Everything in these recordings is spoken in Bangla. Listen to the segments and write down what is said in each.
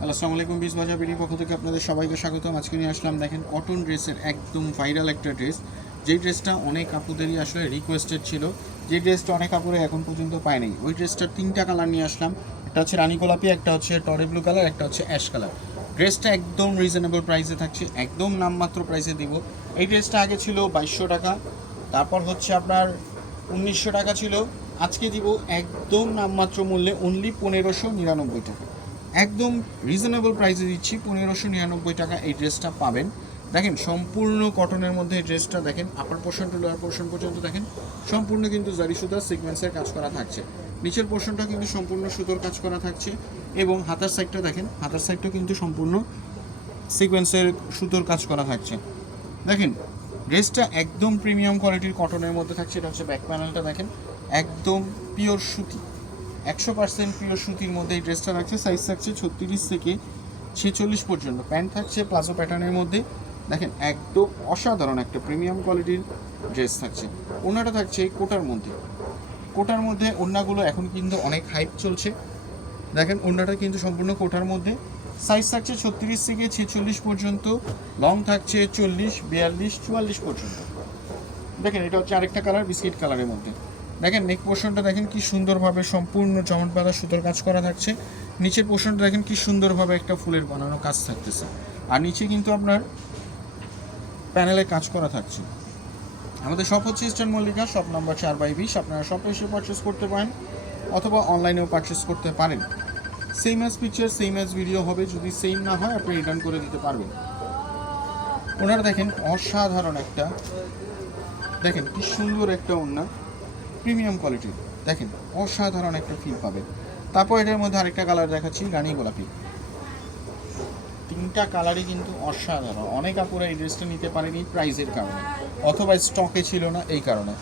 আসসালামু আলাইকুম। বিশ বাজার বিডি পক্ষ থেকে আপনাদের সবাইকে স্বাগতম। আজকে নিয়ে আসলাম দেখেন কটন ড্রেসের একদম ভাইরাল একটা ড্রেস, যেই ড্রেসটা অনেক আপুদেরই আসলে রিকোয়েস্টেড ছিল, যে ড্রেসটা অনেক আপুরে এখন পর্যন্ত পায়নি। ওই ড্রেসটার তিনটা কালার নিয়ে আসলাম, একটা হচ্ছে রানী গোলাপি, একটা হচ্ছে টরে ব্লু কালার, একটা হচ্ছে অ্যাশ কালার। ড্রেসটা একদম রিজনেবল প্রাইসে থাকছে, একদম নামমাত্র প্রাইসে দিব। এই ড্রেসটা আগে ছিল 2200 টাকা, তারপর হচ্ছে আপনার 1900 টাকা ছিল, আজকে দিব একদম নামমাত্র মূল্যে অনলি 1599 টাকা। একদম রিজনেবল প্রাইসে দিচ্ছি, 1599 টাকা এই ড্রেসটা পাবেন। দেখেন সম্পূর্ণ কটনের মধ্যে এই ড্রেসটা দেখেন, upper portion to lower portion পর্যন্ত দেখেন সম্পূর্ণ কিন্তু জারি সুতা সিকোয়েন্সের কাজ করা থাকছে। নিচের পোর্শনটা কিন্তু সম্পূর্ণ সুতোর কাজ করা থাকছে, এবং হাতার সাইডটা দেখেন, হাতার সাইডটা কিন্তু সম্পূর্ণ সিকোয়েন্সের সুতোর কাজ করা থাকছে। দেখেন ড্রেসটা একদম প্রিমিয়াম কোয়ালিটির কটনের মধ্যে থাকছে। এটা হচ্ছে ব্যাক প্যানেলটা দেখেন, একদম পিওর সুতি, 100% পিওর সুতির মধ্যে এই ড্রেসটা রাখছে। সাইজ থাকছে 36 থেকে 46 পর্যন্ত। প্যান্ট থাকছে প্লাজো প্যাটার্নের মধ্যে। দেখেন একদম অসাধারণ একটা প্রিমিয়াম কোয়ালিটির ড্রেস থাকছে। ওড়নাটা থাকছে কোটার মধ্যে, কোটার মধ্যে ওড়নাগুলো এখন কিন্তু অনেক হাইপ চলছে। দেখেন ওড়নাটা কিন্তু সম্পূর্ণ কোটার মধ্যে। সাইজ থাকছে 36 থেকে 46 পর্যন্ত, লং থাকছে 40, 42, 44 পর্যন্ত। দেখেন এটা হচ্ছে আরেকটা কালার, বিস্কিট কালারের মধ্যে। দেখেন নেক পোর্শনটা দেখেন কি সুন্দরভাবে সম্পূর্ণ জমট পাতা সুতোর কাজ করা থাকছে। নিচের পোর্শনটা দেখেন কি সুন্দরভাবে একটা ফুলের বানানো কাজ থাকতেছে, আর নিচে কিন্তু আপনার প্যানেলে কাজ করা থাকছে। আমাদের শপ হচ্ছে ইস্টার্ন মল্লিকা, শপ নাম্বার 4/20। আপনারা শপে এসে পারচেস করতে পারেন অথবা অনলাইনেও পারচেস করতে পারেন। Same as picture same as video হবে, যদি সেম না হয় আপনি রিটার্ন করে দিতে পারবেন। ওনারা দেখেন অসাধারণ একটা, দেখেন কি সুন্দর একটা ওড়না, প্রিমিয়াম কোয়ালিটির। দেখেন অসাধারণ একটা ফিল পাবেন। তারপর এটার মধ্যে আরেকটা কালার দেখাচ্ছি, রানী গোলাপি। তিনটা কালারই কিন্তু অসাধারণ। অনেক আপুরা এই ড্রেসটা নিতে পারেনি প্রাইসের কারণে, অথবা স্টকে ছিল না এই কারণে,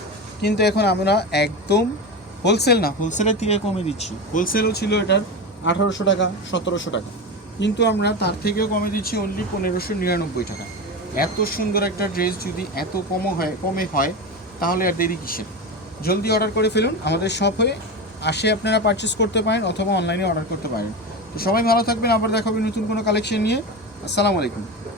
কিন্তু এখন আমরা একদম হোলসেল না, হোলসেলের থেকে কমে দিচ্ছি। হোলসেলও ছিল এটার 1800 টাকা, 1700 টাকা, কিন্তু আমরা তার থেকেও কমে দিচ্ছি অনলি 1599 টাকা। এত সুন্দর একটা ড্রেস যদি এত কমে হয় তাহলে আর দেরি কিসের? জলদি অর্ডার করে ফেলুন। আমাদের শপে আসে আপনারা পারচেস করতে পারেন অথবা অনলাইনে অর্ডার করতে পারেন। তো সবাই ভালো থাকবেন, আবার দেখা হবে নতুন কোনো কালেকশন নিয়ে। আসসালামু আলাইকুম।